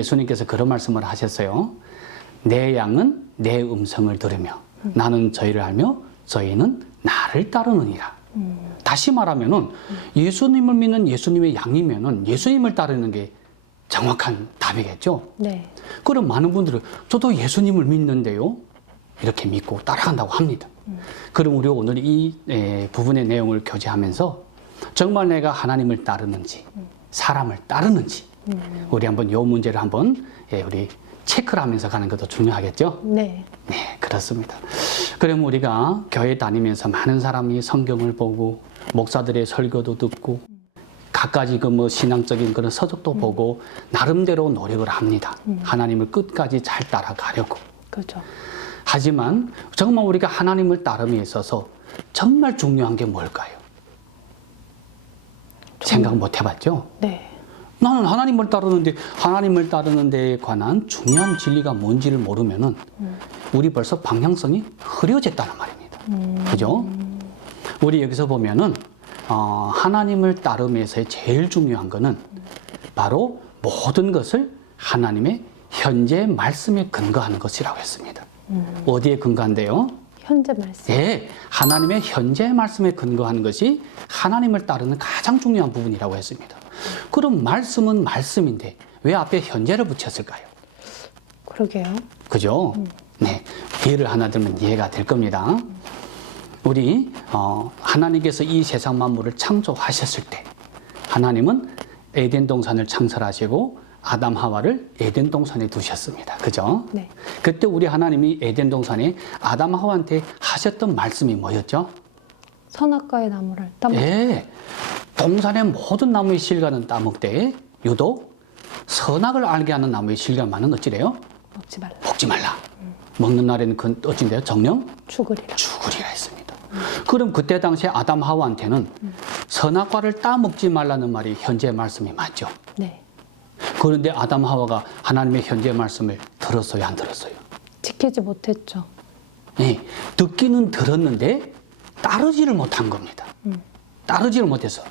예수님께서 그런 말씀을 하셨어요. 내 양은 내 음성을 들으며 나는 저희를 알며 저희는 나를 따르느니라. 다시 말하면은 예수님을 믿는 예수님의 양이면은 예수님을 따르는 게 정확한 답이겠죠. 네. 그럼 많은 분들은 저도 예수님을 믿는데요, 이렇게 믿고 따라간다고 합니다. 그럼 우리 오늘 이 부분의 내용을 교제하면서 정말 내가 하나님을 따르는지 사람을 따르는지 우리 한번 이 문제를 한번 우리 체크를 하면서 가는 것도 중요하겠죠. 네. 네, 그렇습니다. 그럼 우리가 교회 다니면서 많은 사람이 성경을 보고 목사들의 설교도 듣고 갖가지 그 뭐 신앙적인 그런 서적도 보고 나름대로 노력을 합니다. 하나님을 끝까지 잘 따라가려고. 그렇죠. 하지만 정말 우리가 하나님을 따름에 있어서 정말 중요한 게 뭘까요? 생각 못 해봤죠? 네. 나는 하나님을 따르는데 하나님을 따르는 데에 관한 중요한 진리가 뭔지를 모르면은 우리 벌써 방향성이 흐려졌다는 말입니다. 그죠? 우리 여기서 보면은 하나님을 따름에서의 제일 중요한 거는 바로 모든 것을 하나님의 현재 말씀에 근거하는 것이라고 했습니다. 어디에 근거한데요? 현재 말씀. 예, 하나님의 현재 말씀에 근거하는 것이 하나님을 따르는 가장 중요한 부분이라고 했습니다. 그럼 말씀은 말씀인데 왜 앞에 현재를 붙였을까요? 그러게요. 그죠? 네, 예를 하나 들면 이해가 될 겁니다. 우리 하나님께서 이 세상 만물을 창조하셨을 때 하나님은 에덴 동산을 창설하시고 아담 하와를 에덴 동산에 두셨습니다. 그죠? 네. 그때 우리 하나님이 에덴 동산에 아담 하와한테 하셨던 말씀이 뭐였죠? 선악과의 나무를 따먹. 예, 동산의 모든 나무의 실과는 따먹되 유독 선악을 알게 하는 나무의 실과만은 어찌래요? 먹지 말라. 먹지 말라. 먹는 날에는 그 어찌인데요? 정령 죽으리라. 죽으리라 했습니다. 그럼 그때 당시에 아담 하와한테는 선악과를 따먹지 말라는 말이 현재 말씀이 맞죠? 네. 그런데 아담 하와가 하나님의 현재 말씀을 들었어요, 안 들었어요? 지키지 못했죠. 네, 듣기는 들었는데 따르지를 못한 겁니다. 따르지를 못해서.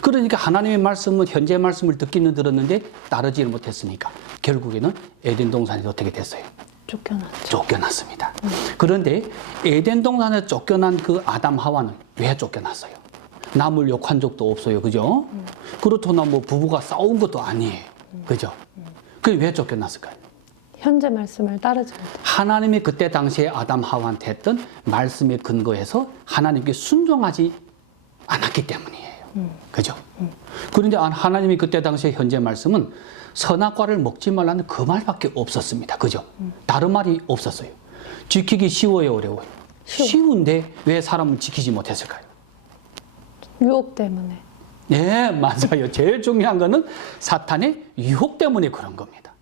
그러니까 하나님의 말씀은 현재 말씀을 듣기는 들었는데 따르지를 못했으니까 결국에는 에덴 동산이 어떻게 됐어요? 쫓겨났죠. 쫓겨났습니다. 그런데 에덴 동산에 쫓겨난 그 아담 하와는 왜 쫓겨났어요? 남을 욕한 적도 없어요, 그죠? 그렇거나 뭐 부부가 싸운 것도 아니에요, 그죠? 그게 왜 쫓겨났을까요? 현재 말씀을 따르지 못해. 하나님이 그때 당시에 아담 하와한테 했던 말씀에 근거해서 하나님께 순종하지 않았기 때문이에요. 그죠? 그런데 하나님이 그때 당시에 현재 말씀은 선악과를 먹지 말라는 그 말밖에 없었습니다. 그죠? 다른 말이 없었어요. 지키기 쉬워요, 어려워요? 쉬운데 왜 사람을 지키지 못했을까요? 유혹 때문에. 네, 맞아요. 제일 중요한 거는 사탄의 유혹 때문에 그런 겁니다.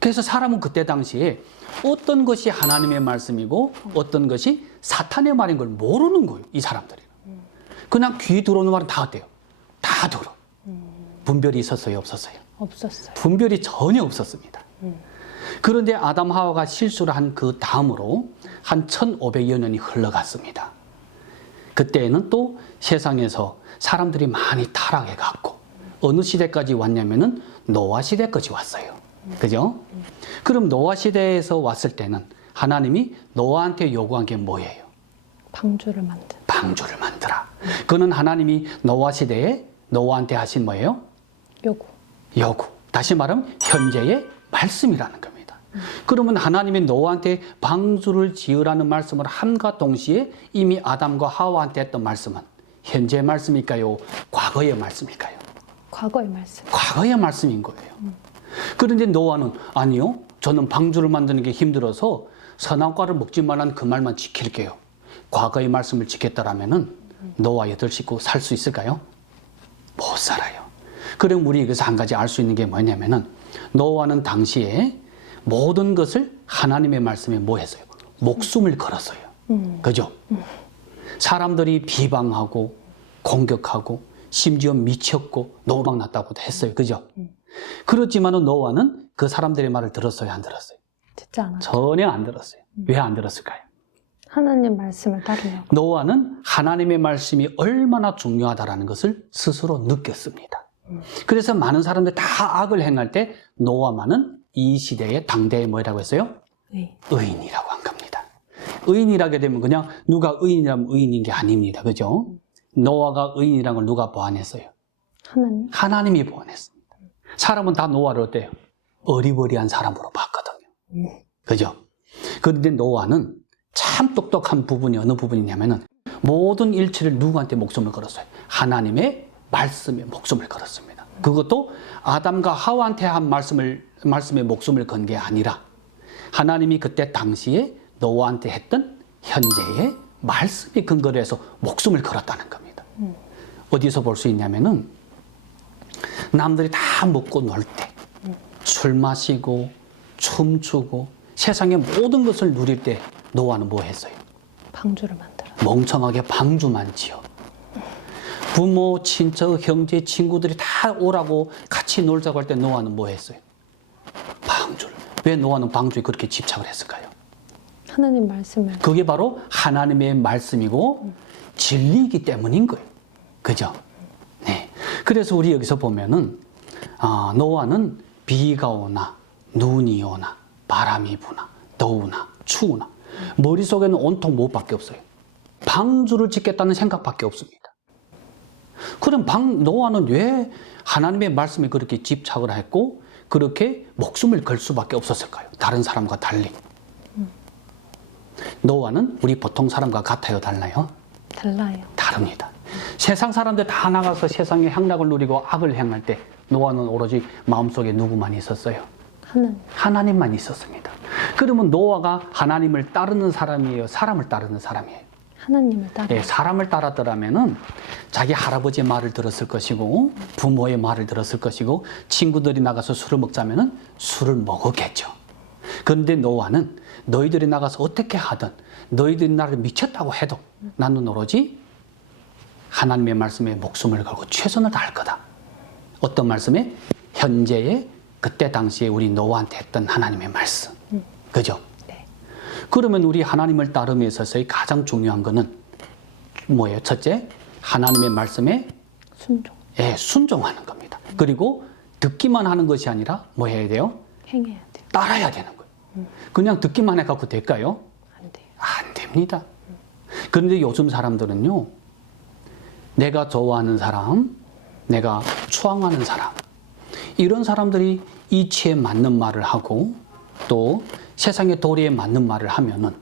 그래서 사람은 그때 당시에 어떤 것이 하나님의 말씀이고 어떤 것이 사탄의 말인 걸 모르는 거예요, 이 사람들이. 그냥 귀에 들어오는 말은 다 어때요? 다 들어. 분별이 있었어요, 없었어요? 없었어요. 분별이 전혀 없었습니다. 그런데 아담 하와가 실수를 한 그 다음으로 한 1500여 년이 흘러갔습니다. 그때에는 또 세상에서 사람들이 많이 타락해 갔고 어느 시대까지 왔냐면은 노아 시대까지 왔어요. 그죠? 그럼 노아 시대에서 왔을 때는 하나님이 노아한테 요구한 게 뭐예요? 방주를 만든. 방주를 만들라. 그는 하나님이 노아 시대에 노아한테 하신 뭐예요? 요구. 요구. 다시 말하면 현재의 말씀이라는 겁니다. 그러면 하나님이 노아한테 방주를 지으라는 말씀을 함과 동시에 이미 아담과 하와한테 했던 말씀은 현재 말씀일까요? 과거의 말씀일까요? 과거의 말씀. 과거의 말씀인 거예요. 그런데 노아는 아니요, 저는 방주를 만드는 게 힘들어서 선악과를 먹지 말라는 그 말만 지킬게요. 과거의 말씀을 지켰더라면은 노아 8식구 살 수 있을까요? 못 살아요. 그럼 우리 여기서 한 가지 알 수 있는 게 뭐냐면은 노아는 당시에 모든 것을 하나님의 말씀에 뭐 했어요? 목숨을 걸었어요. 그죠? 사람들이 비방하고 공격하고 심지어 미쳤고 노방 났다고도 했어요. 그죠? 그렇지만은 노아는 그 사람들의 말을 들었어요, 안 들었어요? 듣지 않았죠. 전혀 안 들었어요. 왜 안 들었을까요? 하나님 말씀을 따르려고. 노아는 하나님의 말씀이 얼마나 중요하다는 것을 스스로 느꼈습니다. 그래서 많은 사람들이 다 악을 행할 때 노아만은 이 시대의 당대의 뭐라고 했어요? 네. 의인이라고 한 겁니다. 의인이라게 되면 그냥 누가 의인이라면 의인인 게 아닙니다. 그죠? 노아가 의인이라는 걸 누가 보완했어요? 하나님. 하나님이 보완했습니다. 사람은 다 노아를 어때요? 어리버리한 사람으로 봤거든요. 그죠? 그런데 노아는 참 똑똑한 부분이 어느 부분이냐면은 모든 일체를 누구한테 목숨을 걸었어요? 하나님의 말씀에 목숨을 걸었습니다. 그것도 아담과 하와한테 한 말씀에 목숨을 건 게 아니라 하나님이 그때 당시에 노아한테 했던 현재의 말씀에 근거로 해서 목숨을 걸었다는 겁니다. 어디서 볼 수 있냐면은 남들이 다 먹고 놀 때, 술 마시고 춤추고 세상의 모든 것을 누릴 때 노아는 뭐 했어요? 방주를 만들어. 멍청하게 방주만 지어. 부모, 친척, 형제, 친구들이 다 오라고 같이 놀자고 할 때 노아는 뭐 했어요? 방주를. 왜 노아는 방주에 그렇게 집착을 했을까요? 하나님 말씀을. 그게 바로 하나님의 말씀이고 진리이기 때문인 거예요. 그죠? 네. 그래서 우리 여기서 보면은 노아는 비가 오나 눈이 오나 바람이 부나 더우나 추우나 머릿속에는 온통 무엇밖에 없어요? 방주를 짓겠다는 생각밖에 없습니다. 그럼 노아는 왜 하나님의 말씀에 그렇게 집착을 했고 그렇게 목숨을 걸 수밖에 없었을까요? 다른 사람과 달리. 노아는 우리 보통 사람과 같아요? 달라요? 달라요. 다릅니다. 세상 사람들 다 나가서 세상의 향락을 누리고 악을 행할 때 노아는 오로지 마음속에 누구만 있었어요? 하나님. 하나님만 있었습니다. 그러면 노아가 하나님을 따르는 사람이에요? 사람을 따르는 사람이에요? 하나님을 따라. 예, 사람을 따랐더라면은 자기 할아버지의 말을 들었을 것이고 부모의 말을 들었을 것이고 친구들이 나가서 술을 먹자면은 술을 먹었겠죠. 그런데 노아는 너희들이 나가서 어떻게 하든 너희들이 나를 미쳤다고 해도 나는 오로지 하나님의 말씀에 목숨을 걸고 최선을 다할 거다. 어떤 말씀에? 현재의 그때 당시에 우리 노아한테 했던 하나님의 말씀. 그죠? 네. 그러면 우리 하나님을 따름에 있어서의 가장 중요한 거는 뭐예요? 첫째, 하나님의 말씀에 순종. 순종하는 겁니다. 그리고 듣기만 하는 것이 아니라 뭐 해야 돼요? 행해야 돼요. 따라야 되는 거예요. 그냥 듣기만 해갖고 될까요? 안 돼요. 안 됩니다. 그런데 요즘 사람들은요, 내가 좋아하는 사람, 내가 추앙하는 사람, 이런 사람들이 이치에 맞는 말을 하고 또 세상의 도리에 맞는 말을 하면은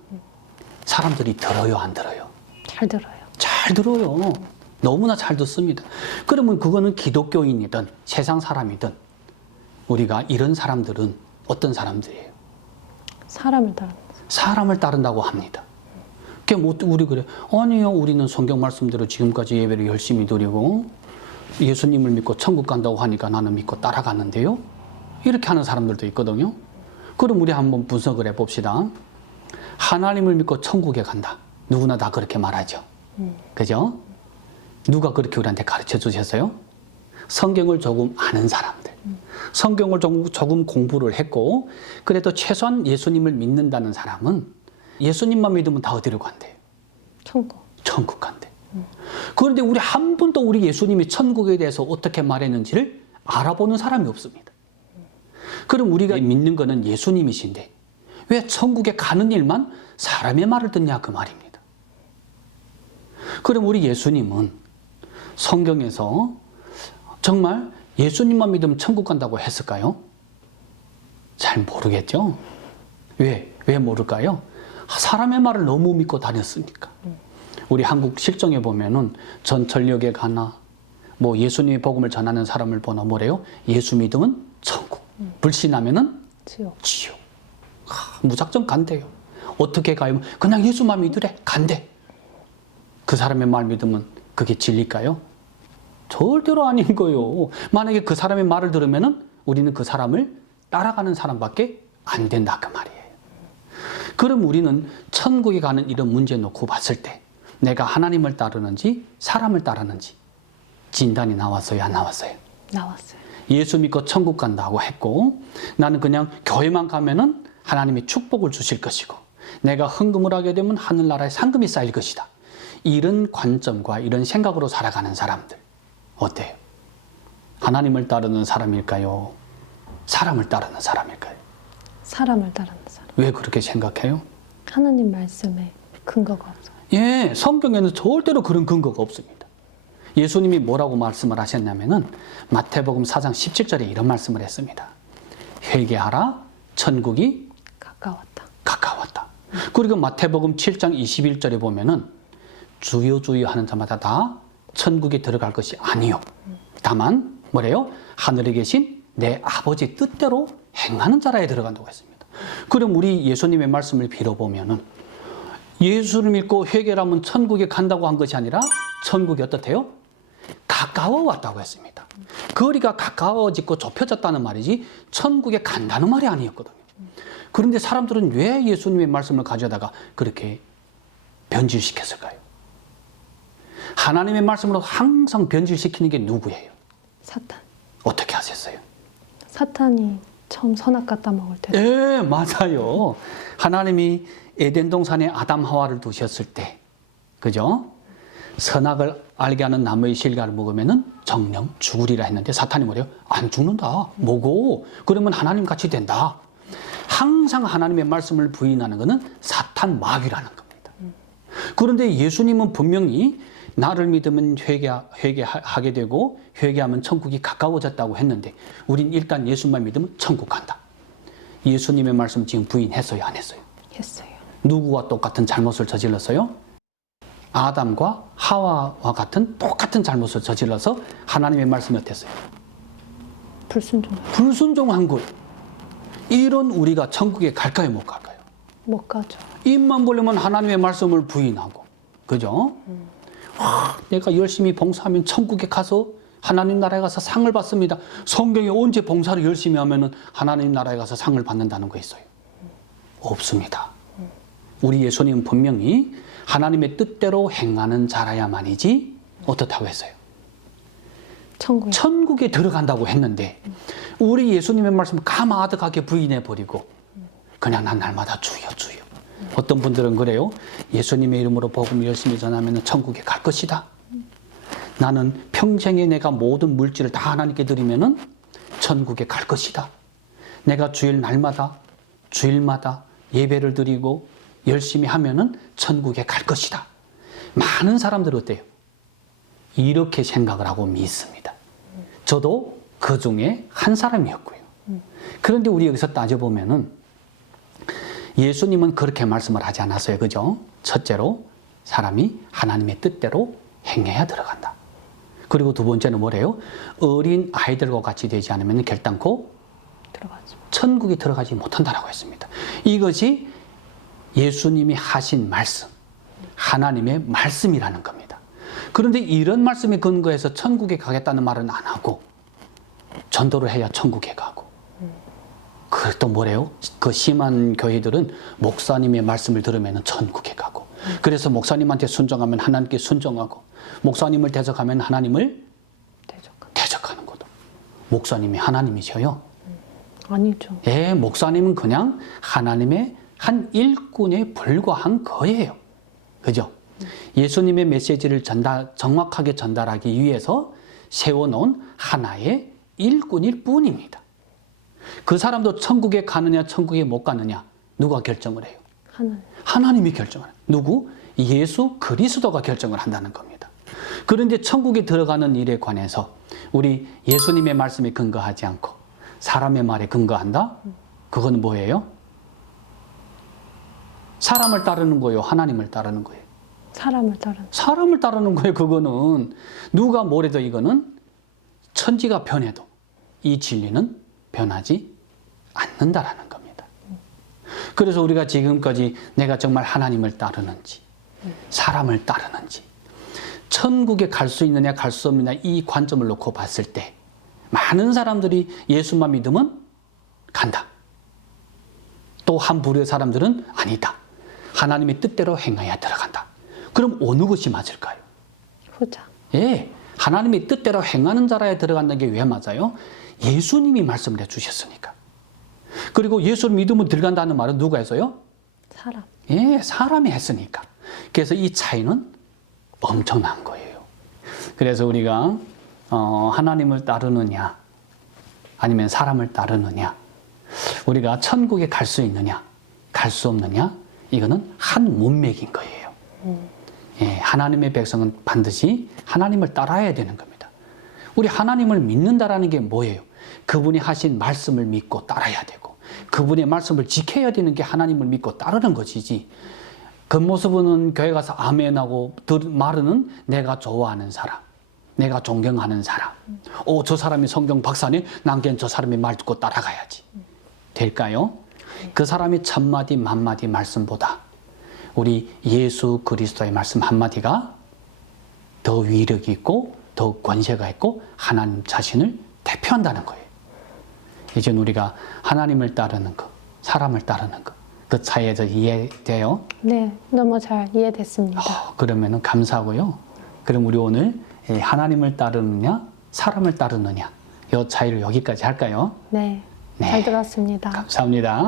사람들이 들어요, 안 들어요? 잘 들어요. 잘 들어요. 너무나 잘 듣습니다. 그러면 그거는 기독교인이든 세상 사람이든 우리가 이런 사람들은 어떤 사람들이에요? 사람을 따라. 사람을 따른다고 합니다. 그게 뭐 우리 그래? 아니요, 우리는 성경 말씀대로 지금까지 예배를 열심히 드리고 예수님을 믿고 천국 간다고 하니까 나는 믿고 따라가는데요. 이렇게 하는 사람들도 있거든요. 그럼 우리 한번 분석을 해봅시다. 하나님을 믿고 천국에 간다. 누구나 다 그렇게 말하죠. 그죠? 누가 그렇게 우리한테 가르쳐 주셨어요? 성경을 조금 아는 사람들. 성경을 조금 공부를 했고 그래도 최소한 예수님을 믿는다는 사람은 예수님만 믿으면 다 어디로 간대요? 천국. 천국 간대. 그런데 우리 한 번도 우리 예수님이 천국에 대해서 어떻게 말했는지를 알아보는 사람이 없습니다. 그럼 우리가 믿는 거는 예수님이신데 왜 천국에 가는 일만 사람의 말을 듣냐 그 말입니다. 그럼 우리 예수님은 성경에서 정말 예수님만 믿으면 천국 간다고 했을까요? 잘 모르겠죠? 왜 모를까요? 사람의 말을 너무 믿고 다녔으니까. 우리 한국 실정에 보면은 전철역에 가나 뭐 예수님의 복음을 전하는 사람을 보나 뭐래요? 예수 믿으면 천국, 불신하면은 지옥. 무작정 간대요. 어떻게 가요? 그냥 예수만 믿으래. 간대. 그 사람의 말 믿으면 그게 진리일까요? 절대로 아닌 거예요. 만약에 그 사람의 말을 들으면은 우리는 그 사람을 따라가는 사람밖에 안 된다 그 말이에요. 그럼 우리는 천국에 가는 이런 문제 놓고 봤을 때 내가 하나님을 따르는지 사람을 따르는지 진단이 나왔어요, 안 나왔어요? 나왔어요. 예수 믿고 천국 간다고 했고 나는 그냥 교회만 가면은 하나님이 축복을 주실 것이고 내가 헌금을 하게 되면 하늘나라에 상금이 쌓일 것이다. 이런 관점과 이런 생각으로 살아가는 사람들 어때요? 하나님을 따르는 사람일까요? 사람을 따르는 사람일까요? 사람을 따르는 사람. 왜 그렇게 생각해요? 하나님 말씀에 근거가 없어요. 예, 성경에는 절대로 그런 근거가 없습니다. 예수님이 뭐라고 말씀을 하셨냐면은 마태복음 4장 17절에 이런 말씀을 했습니다. 회개하라, 천국이 가까웠다. 가까웠다. 그리고 마태복음 7장 21절에 보면은 주여 주여 하는 자마다 다 천국에 들어갈 것이 아니요. 다만 뭐래요? 하늘에 계신 내 아버지 뜻대로 행하는 자라에 들어간다고 했습니다. 그럼 우리 예수님의 말씀을 빌어보면은 예수를 믿고 회개를 하면 천국에 간다고 한 것이 아니라 천국이 어떻대요? 가까워 왔다고 했습니다. 거리가 가까워지고 좁혀졌다는 말이지 천국에 간다는 말이 아니었거든요. 그런데 사람들은 왜 예수님의 말씀을 가져다가 그렇게 변질시켰을까요? 하나님의 말씀으로 항상 변질시키는 게 누구예요? 사탄. 어떻게 하셨어요? 사탄이 처음 선악 따먹을 때. 예, 맞아요. 하나님이 에덴 동산에 아담 하와를 두셨을 때, 그죠? 선악을 알게 하는 나무의 실과를 먹으면은 정령 죽으리라 했는데 사탄이 뭐래요? 안 죽는다. 뭐고? 그러면 하나님 같이 된다. 항상 하나님의 말씀을 부인하는 것은 사탄 마귀라는 겁니다. 그런데 예수님은 분명히 나를 믿으면 회개하게 되고 회개하면 천국이 가까워졌다고 했는데 우린 일단 예수만 믿으면 천국 간다. 예수님의 말씀 지금 부인했어요? 안 했어요? 했어요. 누구와 똑같은 잘못을 저질렀어요? 아담과 하와와 같은 똑같은 잘못을 저질러서 하나님의 말씀이 어땠어요? 불순종한 거예요. 이런 우리가 천국에 갈까요? 못 갈까요? 못 가죠. 입만 벌리면 하나님의 말씀을 부인하고, 그죠? 내가 열심히 봉사하면 천국에 가서 하나님 나라에 가서 상을 받습니다. 성경에 언제 봉사를 열심히 하면은 하나님 나라에 가서 상을 받는다는 거 있어요? 없습니다. 우리 예수님은 분명히 하나님의 뜻대로 행하는 자라야만이지 어떻다고 했어요? 천국에 들어간다고 했는데 우리 예수님의 말씀을 가마득하게 부인해버리고 그냥 난 날마다 주여 주여. 어떤 분들은 그래요. 예수님의 이름으로 복음을 열심히 전하면 천국에 갈 것이다. 나는 평생에 내가 모든 물질을 다 하나님께 드리면 천국에 갈 것이다. 내가 주일마다 예배를 드리고 열심히 하면 천국에 갈 것이다. 많은 사람들은 어때요? 이렇게 생각을 하고 믿습니다. 저도 그 중에 한 사람이었고요. 그런데 우리 여기서 따져보면은 예수님은 그렇게 말씀을 하지 않았어요. 그죠? 첫째로 사람이 하나님의 뜻대로 행해야 들어간다. 그리고 두 번째는 뭐래요? 어린 아이들과 같이 되지 않으면 결단코 천국에 들어가지 못한다라고 했습니다. 이것이 예수님이 하신 말씀, 하나님의 말씀이라는 겁니다. 그런데 이런 말씀에 근거해서 천국에 가겠다는 말은 안 하고 전도를 해야 천국에 가고 또 뭐래요? 그 심한 교회들은 목사님의 말씀을 들으면 천국에 가고 그래서 목사님한테 순종하면 하나님께 순종하고 목사님을 대적하면 하나님을 대적하는 거다. 목사님이 하나님이셔요? 아니죠. 예, 목사님은 그냥 하나님의 한 일꾼에 불과한 거예요. 그죠? 예수님의 메시지를 정확하게 전달하기 위해서 세워놓은 하나의 일꾼일 뿐입니다. 그 사람도 천국에 가느냐 천국에 못 가느냐 누가 결정을 해요? 하나님이 결정을 해요. 누구? 예수 그리스도가 결정을 한다는 겁니다. 그런데 천국에 들어가는 일에 관해서 우리 예수님의 말씀에 근거하지 않고 사람의 말에 근거한다? 그건 뭐예요? 사람을 따르는 거예요? 하나님을 따르는 거예요? 사람을 따르는 거예요. 그거는 누가 뭐래도 이거는 천지가 변해도 이 진리는 변하지 않는다라는 겁니다. 그래서 우리가 지금까지 내가 정말 하나님을 따르는지 사람을 따르는지 천국에 갈 수 있느냐 갈 수 없느냐 이 관점을 놓고 봤을 때 많은 사람들이 예수만 믿으면 간다. 또 한 부류의 사람들은 아니다. 하나님의 뜻대로 행해야 들어간다. 그럼 어느 것이 맞을까요? 후자. 예, 하나님의 뜻대로 행하는 자라에 들어간다는 게 왜 맞아요? 예수님이 말씀을 해주셨으니까. 그리고 예수를 믿으면 들어간다는 말은 누가 했어요? 사람. 예, 사람이 했으니까. 그래서 이 차이는 엄청난 거예요. 그래서 우리가 하나님을 따르느냐 아니면 사람을 따르느냐 우리가 천국에 갈 수 있느냐, 갈 수 없느냐, 이거는 한 문맥인 거예요. 예, 하나님의 백성은 반드시 하나님을 따라야 되는 겁니다. 우리 하나님을 믿는다라는 게 뭐예요? 그분이 하신 말씀을 믿고 따라야 되고, 그분의 말씀을 지켜야 되는 게 하나님을 믿고 따르는 것이지, 겉모습은 교회 가서 아멘하고 말은 내가 좋아하는 사람, 내가 존경하는 사람, 저 사람이 성경 박사네, 난 그냥 저 사람의 말 듣고 따라가야지. 될까요? 그 사람이 천마디 만마디 말씀보다 우리 예수 그리스도의 말씀 한마디가 더 위력이 있고 더 권세가 있고 하나님 자신을 대표한다는 거예요. 이제 우리가 하나님을 따르는 것, 사람을 따르는 것, 그 차이에서 이해돼요? 네, 너무 잘 이해됐습니다. 그러면 감사하고요. 그럼 우리 오늘 하나님을 따르느냐, 사람을 따르느냐, 이 차이를 여기까지 할까요? 네, 네. 잘 들었습니다. 감사합니다.